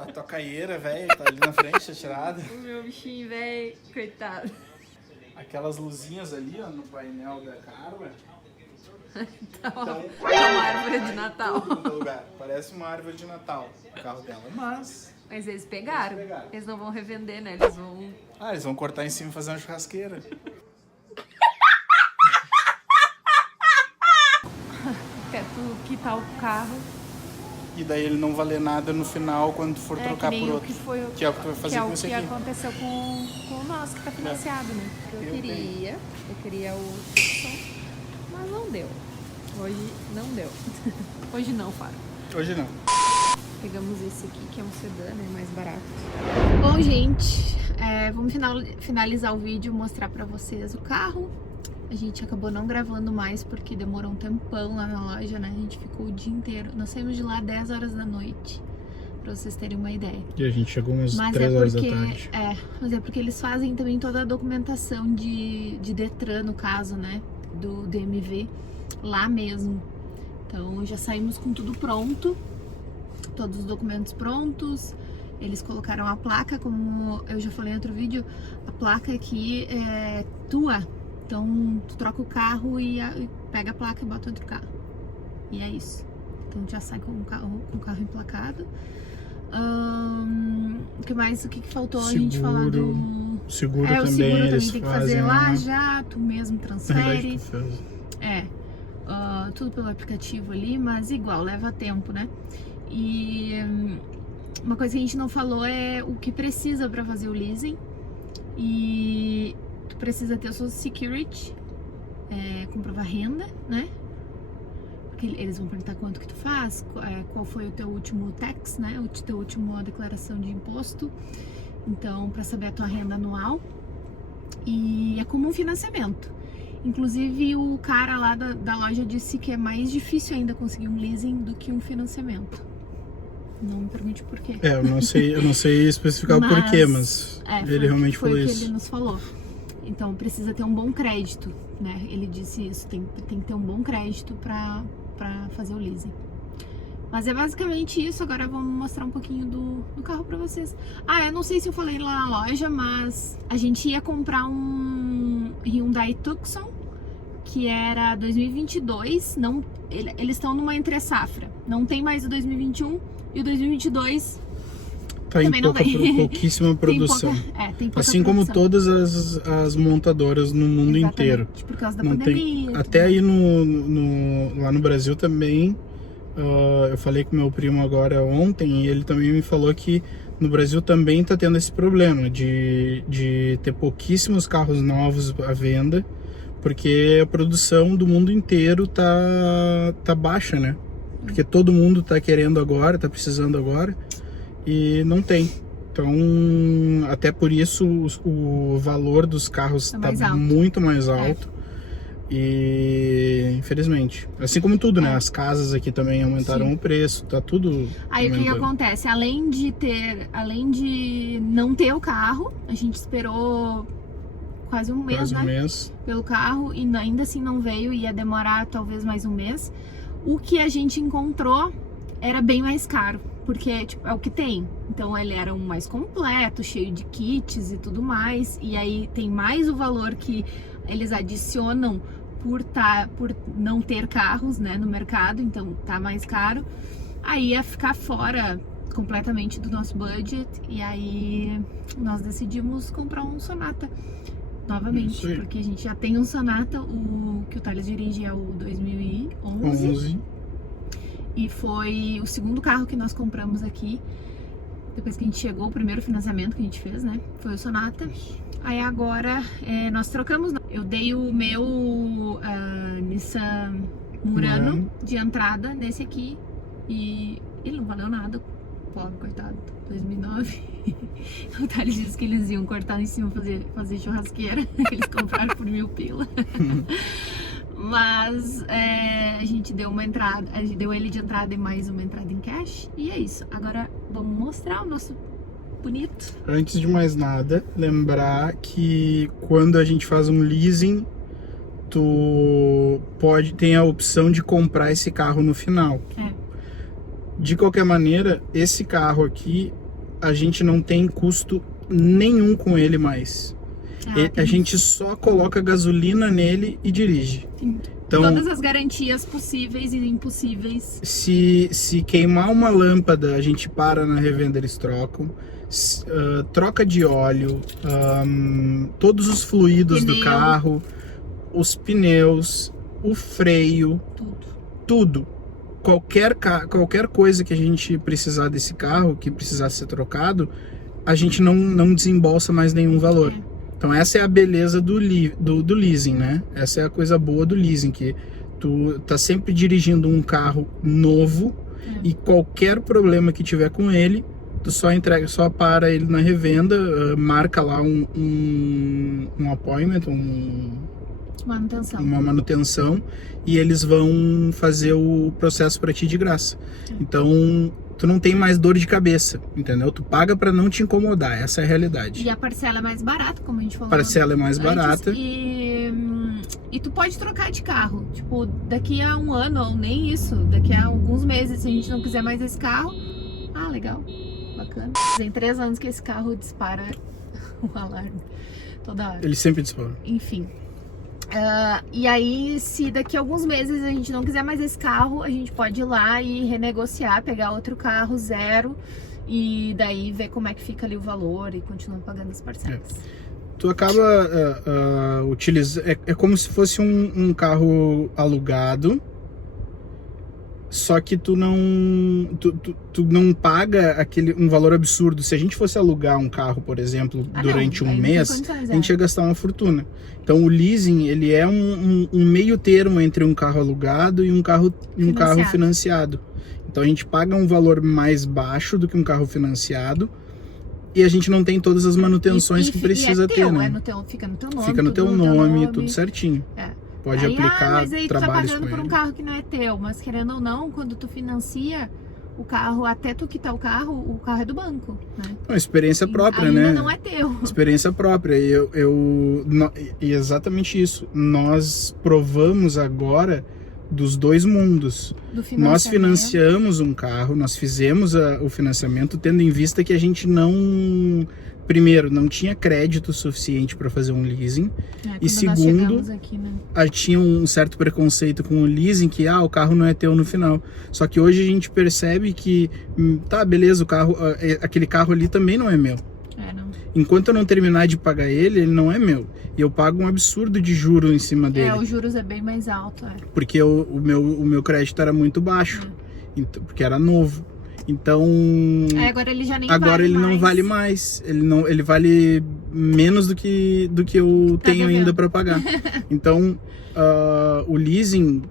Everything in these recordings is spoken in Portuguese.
a tua caieira, velho, tá ali na frente, tirada. O meu bichinho, velho, coitado. Aquelas luzinhas ali, ó, no painel da Carla. Tá uma árvore de Natal. Todo lugar. Parece uma árvore de Natal, o carro dela. Mas Eles pegaram. Eles pegaram. Eles não vão revender, né? Eles vão... eles vão cortar em cima e fazer uma churrasqueira. Quer tu quitar o carro. E daí ele não valer nada no final quando tu for trocar que nem por o outro. que foi o Que é o que tu vai fazer com que esse é o aqui. que aconteceu com o nosso, que tá financiado, né? Eu queria o Tucson, mas não deu. Hoje não deu. Hoje não, Faro. Hoje não. Pegamos esse aqui, que é um sedã, né? Mais barato. Bom, gente, vamos finalizar o vídeo, mostrar pra vocês o carro. A gente acabou não gravando mais porque demorou um tempão lá na loja, né? A gente ficou o dia inteiro. Nós saímos de lá 10 horas da noite, pra vocês terem uma ideia. E a gente chegou umas 3 horas da tarde. Mas é porque eles fazem também toda a documentação de Detran, no caso, né? Do DMV, lá mesmo. Então já saímos com tudo pronto, todos os documentos prontos. Eles colocaram a placa, como eu já falei em outro vídeo, a placa aqui é tua. Então tu troca o carro e pega a placa e bota outro carro. E é isso. Então já sai com o carro emplacado. O que mais? O que faltou a gente falar do... Seguro o também, seguro também eles tem que fazem fazer lá já, tu mesmo transfere. Tu fez. Tudo pelo aplicativo ali, mas igual, leva tempo, né? E uma coisa que a gente não falou é o que precisa pra fazer o leasing. E tu precisa ter o Social Security, comprovar renda, né? Porque eles vão perguntar quanto que tu faz, qual foi o teu último tax, né? O teu último declaração de imposto. Então, pra saber a tua renda anual. E é como um financiamento. Inclusive, o cara lá da loja disse que é mais difícil ainda conseguir um leasing do que um financiamento. Não me pergunte por quê. Eu não sei especificar o porquê, mas ele realmente falou isso. Foi o que ele nos falou. Então, precisa ter um bom crédito, né? Ele disse isso, tem que ter um bom crédito pra fazer o leasing. Mas é basicamente isso. Agora vamos mostrar um pouquinho do carro pra vocês. Eu não sei se eu falei lá na loja, mas a gente ia comprar um Hyundai Tucson, que era 2022. Eles estão numa entre-safra. Não tem mais o 2021 e o 2022 tá também não tem. Pouquíssima produção. Tem pouca assim como produção. todas as montadoras no mundo inteiro. Por causa da não pandemia. Tem, até aí lá no Brasil também. Eu falei com meu primo agora ontem e ele também me falou que no Brasil também está tendo esse problema de ter pouquíssimos carros novos à venda, porque a produção do mundo inteiro tá baixa, né? Porque todo mundo tá querendo agora, tá precisando agora e não tem. Então, até por isso o valor dos carros tá muito mais alto. E infelizmente, assim como tudo, né? As casas aqui também aumentaram o preço, tá tudo. Aí o que acontece? Além de não ter o carro, a gente esperou quase um mês, pelo carro, e ainda assim não veio, ia demorar talvez mais um mês. O que a gente encontrou era bem mais caro, porque tipo, é o que tem. Então ele era um mais completo, cheio de kits e tudo mais, e aí tem mais o valor que eles adicionam por não ter carros, né, no mercado, então tá mais caro. Aí ia ficar fora completamente do nosso budget, e aí nós decidimos comprar um Sonata novamente, porque a gente já tem um Sonata, o que o Thales dirige é o 2011. E foi o segundo carro que nós compramos aqui, depois que a gente chegou, o primeiro financiamento que a gente fez, né, foi o Sonata. Aí agora nós trocamos, eu dei o meu Nissan Murano de entrada nesse aqui e ele não valeu nada, pobre, coitado, 2009. O Thales disse que eles iam cortar em cima, fazer churrasqueira, eles compraram por 1.000 pila. Mas a gente deu uma entrada, a gente deu ele de entrada e mais uma entrada em cash, e é isso. Agora vamos mostrar o nosso bonito. Antes de mais nada, lembrar que quando a gente faz um leasing, tu tem a opção de comprar esse carro no final. De qualquer maneira, esse carro aqui, a gente não tem custo nenhum com ele mais. A gente só coloca gasolina nele e dirige. Sim. Então, todas as garantias possíveis e impossíveis. Se queimar uma lâmpada, a gente para na revenda, eles trocam. Troca de óleo, todos os fluidos do carro, os pneus, o freio, tudo. Qualquer coisa que a gente precisar desse carro, que precisar ser trocado, a gente não desembolsa mais nenhum valor. Então essa é a beleza do leasing, né? Essa é a coisa boa do leasing, que tu tá sempre dirigindo um carro novo e qualquer problema que tiver com ele, tu só para ele na revenda, marca lá um appointment, uma manutenção, e eles vão fazer o processo para ti de graça. Então tu não tem mais dor de cabeça, entendeu? Tu paga para não te incomodar, essa é a realidade. E a parcela é mais barata, como a gente falou. A parcela é mais barata. E tu pode trocar de carro, tipo, daqui a um ano, ou nem isso, daqui a alguns meses, se a gente não quiser mais esse carro, legal, bacana. Tem 3 anos que esse carro dispara o alarme toda hora. Ele sempre dispara. Enfim. E aí, se daqui a alguns meses a gente não quiser mais esse carro, a gente pode ir lá e renegociar, pegar outro carro zero e daí ver como é que fica ali o valor e continuar pagando as parcelas. Tu acaba utilizando... É como se fosse um carro alugado, só que tu não paga um valor absurdo. Se a gente fosse alugar um carro, por exemplo, durante um mês, a gente ia gastar uma fortuna. Então o leasing, ele é um meio termo entre um carro alugado e um carro financiado. Então a gente paga um valor mais baixo do que um carro financiado e a gente não tem todas as manutenções que precisa ter, né? Fica no teu nome. Fica no teu nome, tudo certinho. Pode aplicar mas aí tu tá trabalhos pagando com por um ele. carro que não é teu, mas querendo ou não, quando tu financia o carro, até tu quitar o carro é do banco, né? Experiência própria, ainda né? Não é teu. Experiência própria. E exatamente isso. Nós provamos agora dos dois mundos. Nós financiamos um carro, nós fizemos o financiamento tendo em vista que a gente primeiro, não tinha crédito suficiente para fazer um leasing. E segundo, aqui, né? Tinha um certo preconceito com o leasing, que o carro não é teu no final. Só que hoje a gente percebe que, beleza, aquele carro ali também não é meu. Não. Enquanto eu não terminar de pagar ele não é meu. E eu pago um absurdo de juro em cima dele. Os juros é bem mais alto, Porque o meu crédito era muito baixo. Porque era novo. Então, agora ele já nem não vale mais. Ele vale menos do que eu tenho ainda para pagar. Então, o leasing,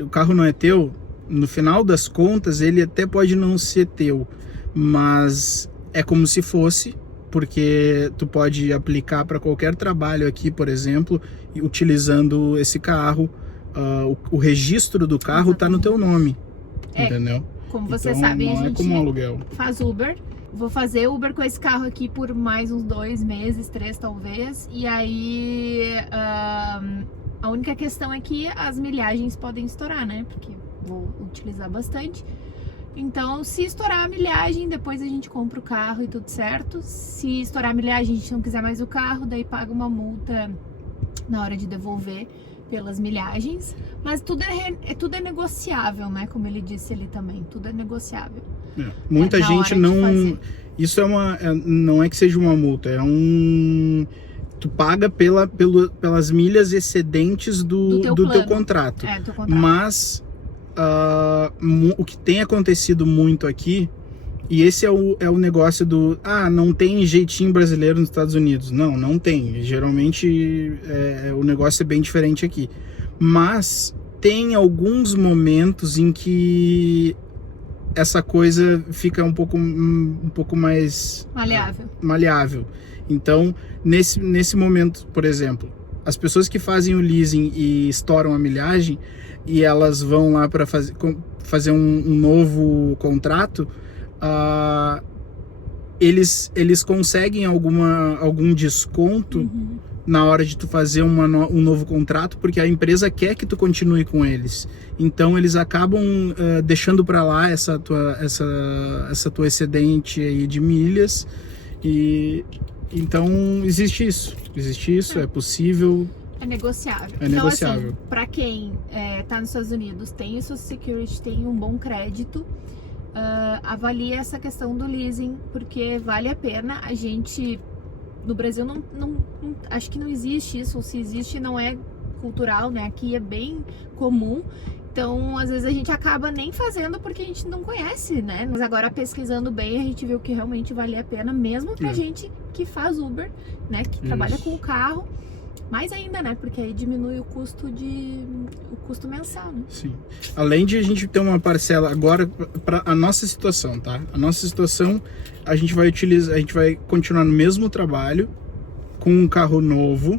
o carro não é teu. No final das contas, ele até pode não ser teu, mas é como se fosse, porque tu pode aplicar para qualquer trabalho aqui, por exemplo, utilizando esse carro. O registro do carro está no teu nome, entendeu? Como você sabe, a gente como um aluguel. Faz Uber. Vou fazer Uber com esse carro aqui por mais uns 2 meses, 3 talvez. E aí, a única questão é que as milhagens podem estourar, né? Porque vou utilizar bastante. Então, se estourar a milhagem, depois a gente compra o carro e tudo certo. Se estourar a milhagem, a gente não quiser mais o carro, daí paga uma multa na hora de devolver pelas milhagens, mas tudo é negociável, né? Como ele disse ali também, tudo é negociável. Muita gente não... Isso não é que seja uma multa, tu paga pelas milhas excedentes do teu contrato. Do contrato. Mas o que tem acontecido muito aqui, e esse é o negócio não tem jeitinho brasileiro nos Estados Unidos. Não tem. Geralmente o negócio é bem diferente aqui. Mas tem alguns momentos em que essa coisa fica um pouco mais maleável. Então, nesse momento, por exemplo, as pessoas que fazem o leasing e estouram a milhagem e elas vão lá para fazer um novo contrato, eles conseguem algum desconto na hora de tu fazer um novo contrato, porque a empresa quer que tu continue com eles. Então eles acabam deixando para lá essa tua excedente aí de milhas. E então existe isso, é possível. É negociável. É negociável. Então, assim, para quem tá nos Estados Unidos, tem o Social Security, tem um bom crédito, avalie essa questão do leasing, porque vale a pena. A gente, no Brasil, não acho que não existe isso, ou se existe, não é cultural, né? Aqui é bem comum. Então, às vezes a gente acaba nem fazendo porque a gente não conhece, né? Mas agora, pesquisando bem, a gente viu que realmente vale a pena, mesmo pra gente que faz Uber, né? Que trabalha com o carro. Mais ainda, né? Porque aí diminui o custo mensal, né? Sim. Além de a gente ter uma parcela agora para a nossa situação, tá? A nossa situação, a gente vai continuar no mesmo trabalho com um carro novo,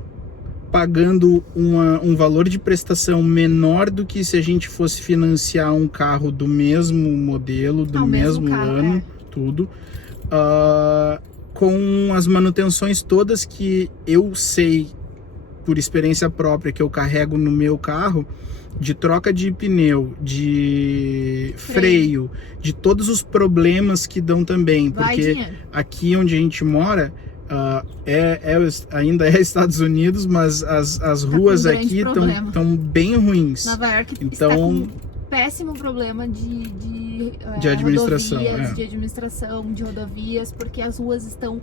pagando um valor de prestação menor do que se a gente fosse financiar um carro do mesmo modelo, do mesmo carro, ano, tudo. Com as manutenções todas que eu sei por experiência própria que eu carrego no meu carro, de troca de pneu, de freio, de todos os problemas que dão também, porque aqui onde a gente mora ainda é Estados Unidos, mas as ruas aqui estão bem ruins. Nova York então está com péssimo problema de administração, de administração de rodovias, porque as ruas estão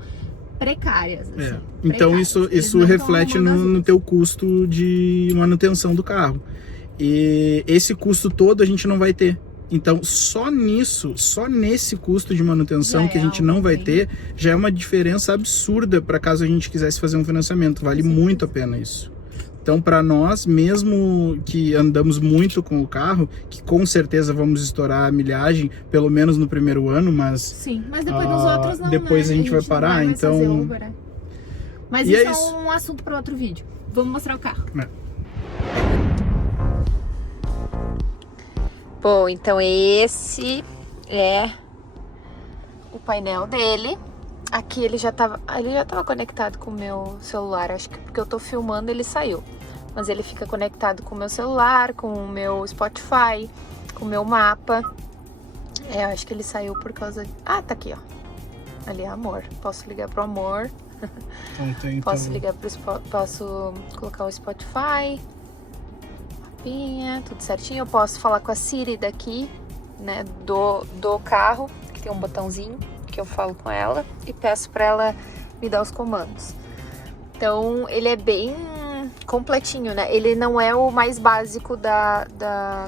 precárias. Assim, então precárias. isso reflete no teu custo de manutenção do carro. E esse custo todo a gente não vai ter. Então só nesse custo de manutenção que a gente não vai ter, já é uma diferença absurda para caso a gente quisesse fazer um financiamento. Vale muito a pena isso. Então, para nós, mesmo que andamos muito com o carro, que com certeza vamos estourar a milhagem, pelo menos no primeiro ano, mas... Sim, mas depois dos outros não, depois né? a gente vai parar, então... Uber, Mas isso é um assunto para outro vídeo. Vamos mostrar o carro. Bom, então esse é o painel dele. Aqui ele já tava conectado com o meu celular, acho que porque eu tô filmando ele saiu. Mas ele fica conectado com o meu celular, com o meu Spotify, com o meu mapa. Acho que ele saiu por causa de... tá aqui, ó. Ali é amor. Posso ligar pro amor. Posso ligar posso colocar o Spotify. Mapinha, tudo certinho. Eu posso falar com a Siri daqui, né, do carro, que tem um botãozinho que eu falo com ela e peço para ela me dar os comandos. Então ele é bem completinho, né? Ele não é o mais básico da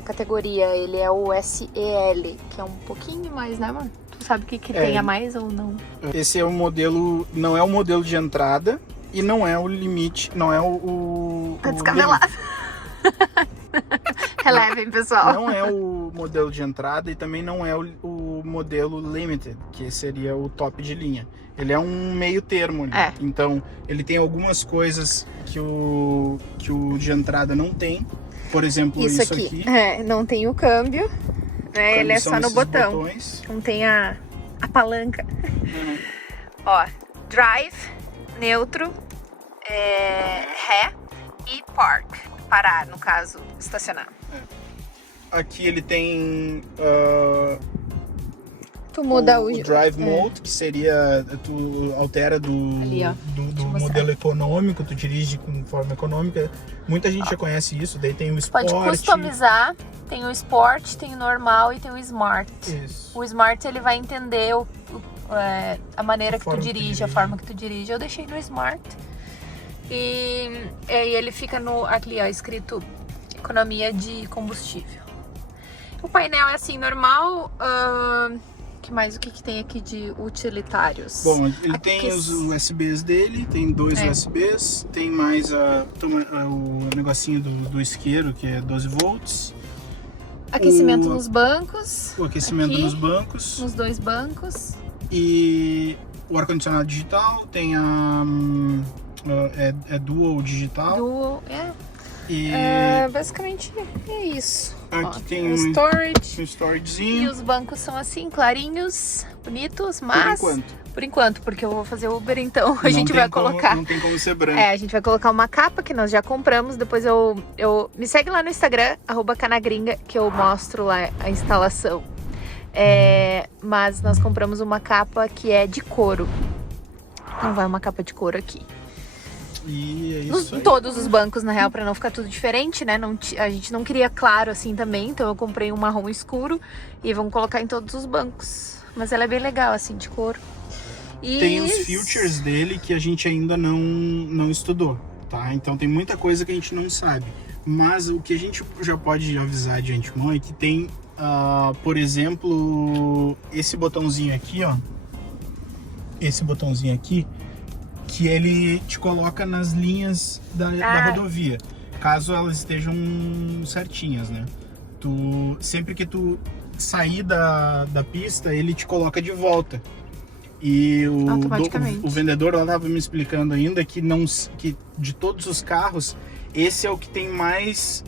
categoria, ele é o SEL, que é um pouquinho mais, né, amor? Tu sabe o que tem a mais ou não? Esse é o modelo, não é o modelo de entrada e não é o limite, não é o tá descabelado. Relevem, pessoal. Não é o modelo de entrada e também não é o modelo Limited, que seria o top de linha. Ele é um meio termo ali. Então, ele tem algumas coisas que o de entrada não tem. Por exemplo, isso aqui. Não tem o câmbio, né? Ele é só no botão. Botões. Não tem a palanca. Ó, drive, neutro, ré e park. Parar, no caso, estacionar. Aqui ele tem tu muda o drive mode, que seria tu altera do modelo econômico, tu dirige com forma econômica. Muita gente já conhece isso. Daí tem o Sport. Pode customizar. Tem o Sport, tem o normal e tem o Smart. Isso. O Smart ele vai entender a maneira que tu dirige, a forma que tu dirige. Eu deixei no Smart. E ele fica aqui, ó, escrito economia de combustível. O painel é assim, normal. O que tem aqui de utilitários? Bom, ele tem os USBs dele, tem 2 USBs, tem mais o negocinho do isqueiro, que é 12 volts. Aquecimento nos bancos. O aquecimento nos bancos. Nos 2 bancos. E o ar-condicionado digital, tem a... É dual digital. Dual, E basicamente é isso. Aqui tem um storagezinho. E os bancos são assim, clarinhos, bonitos, mas... Por enquanto, porque eu vou fazer Uber, então a gente vai colocar... Não tem como ser branco. A gente vai colocar uma capa que nós já compramos, depois me segue lá no Instagram, @canagringa, que eu mostro lá a instalação. Mas nós compramos uma capa que é de couro. Não vai uma capa de couro aqui. E é isso em todos os bancos, na real, pra não ficar tudo diferente, né? A gente não queria claro assim também, então eu comprei um marrom escuro e vamos colocar em todos os bancos. Mas ela é bem legal, assim, de couro. E tem os features dele que a gente ainda não estudou, tá? Então tem muita coisa que a gente não sabe. Mas o que a gente já pode avisar de antemão é que tem, por exemplo, esse botãozinho aqui, ó. Esse botãozinho aqui, que ele te coloca nas linhas da rodovia, caso elas estejam certinhas, né? Sempre que tu sair da pista, ele te coloca de volta. E o vendedor lá estava me explicando ainda que de todos os carros, esse é o que tem mais,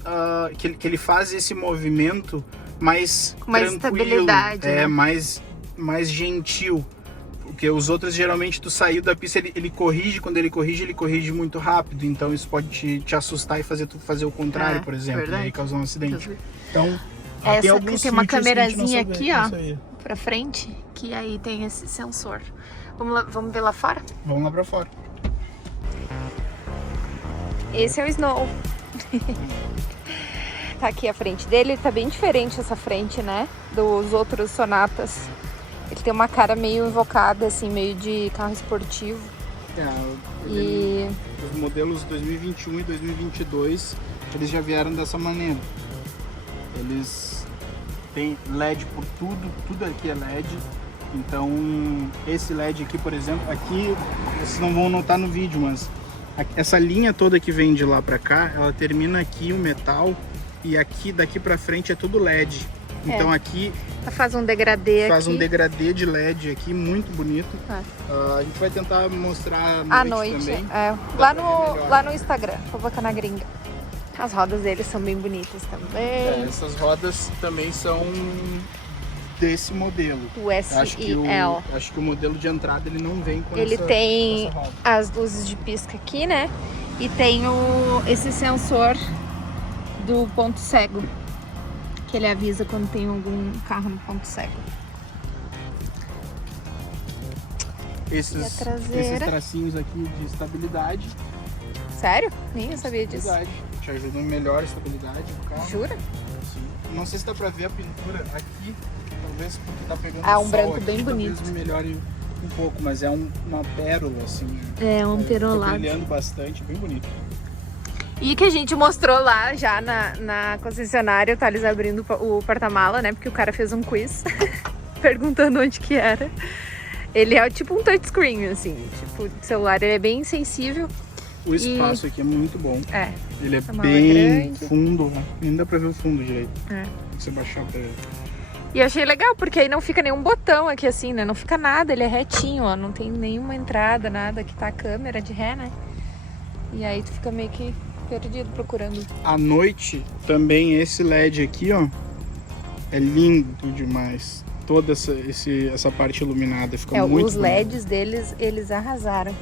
que ele faz esse movimento mais com mais estabilidade, né? mais gentil. Porque os outros, geralmente, tu saiu da pista, ele corrige, quando ele corrige muito rápido. Então isso pode te assustar e fazer tu fazer o contrário, por exemplo, e aí causar um acidente. Então, tem uma câmerazinha aqui, ó, pra frente, que aí tem esse sensor. Vamos ver lá fora? Vamos lá pra fora. Esse é o Snow. Tá aqui a frente dele, tá bem diferente essa frente, né, dos outros Sonatas. Ele tem uma cara meio invocada, assim, meio de carro esportivo. Os modelos 2021 e 2022, eles já vieram dessa maneira. Eles têm LED por tudo aqui é LED. Então, esse LED aqui, por exemplo, aqui, vocês não vão notar no vídeo, mas essa linha toda que vem de lá pra cá, ela termina aqui o metal, e aqui, daqui pra frente, é tudo LED. Então aqui faz um degradê um degradê de LED aqui, muito bonito. A gente vai tentar mostrar à noite também. Lá no Instagram, @canagringa. As rodas deles são bem bonitas também. Essas rodas também são desse modelo. O SEL. Acho que o modelo de entrada ele não vem com ele tem as luzes de pisca aqui, né? E tem esse sensor do ponto cego, que ele avisa quando tem algum carro no ponto cego. Esses tracinhos aqui de estabilidade. Sério? Nem eu sabia disso. Te ajudam a melhor a estabilidade do carro. Jura? Sim. Não sei se dá pra ver a pintura aqui, talvez porque tá pegando um branco aqui, bem bonito. Talvez melhore um pouco, mas é uma pérola, assim. Um perolado. Tá brilhando bastante, bem bonito. E que a gente mostrou lá já na concessionária, o Thales abrindo o porta-mala, né? Porque o cara fez um quiz perguntando onde que era. Ele é tipo um touchscreen, assim, tipo de celular. Ele é bem sensível. O espaço aqui é muito bom. Ele é bem grande. Fundo, nem dá pra ver o fundo direito. Se você baixar pra ele. E eu achei legal, porque aí não fica nenhum botão aqui assim, né? Não fica nada, ele é retinho, ó. Não tem nenhuma entrada, nada. Aqui tá a câmera de ré, né? E aí tu fica meio que perdido procurando. À noite, também esse LED aqui, ó, é lindo demais. Toda essa parte iluminada fica muito os LEDs deles, eles arrasaram.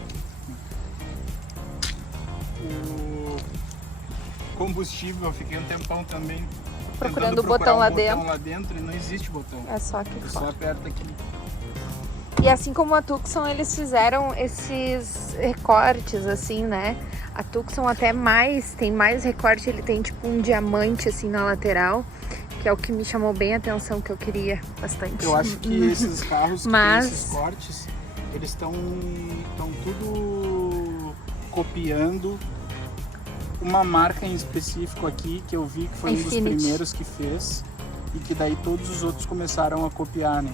O combustível, eu fiquei um tempão também procurando o botão lá dentro. Lá dentro e não existe botão. É só aqui fora. Só aperta aqui. E assim como a Tucson, eles fizeram esses recortes, assim, né? A Tucson até tem mais recorte, ele tem tipo um diamante assim na lateral, que é o que me chamou bem a atenção, que eu queria bastante. Eu acho que esses carros que tem esses cortes, eles estão tudo copiando uma marca em específico aqui, que eu vi que foi um dos primeiros que fez, e que daí todos os outros começaram a copiar, né?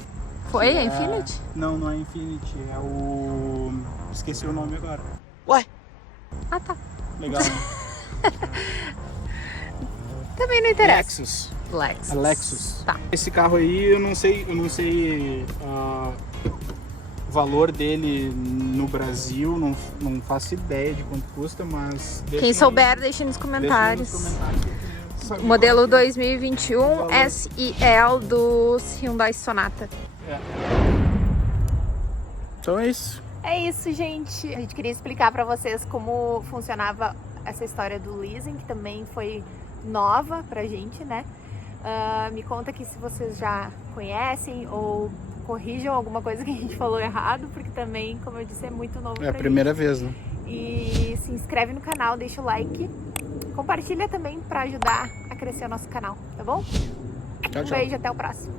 Foi a Infiniti? Não é Infiniti, é o... esqueci o nome agora. Ué? Ah, tá. Legal, né? Também não interessa. Lexus. Tá. Esse carro aí eu não sei valor dele no Brasil, não faço ideia de quanto custa, mas... Quem souber, deixa nos comentários. Modelo 2021 SEL do Hyundai Sonata. Então é isso. É isso, gente. A gente queria explicar pra vocês como funcionava essa história do leasing, que também foi nova pra gente, né? Me conta aqui se vocês já conhecem ou corrijam alguma coisa que a gente falou errado, porque também, como eu disse, é muito novo pra gente. É a primeira vez, né? E se inscreve no canal, deixa o like, compartilha também pra ajudar a crescer o nosso canal, tá bom? Tchau, Um tchau. beijo, até o próximo.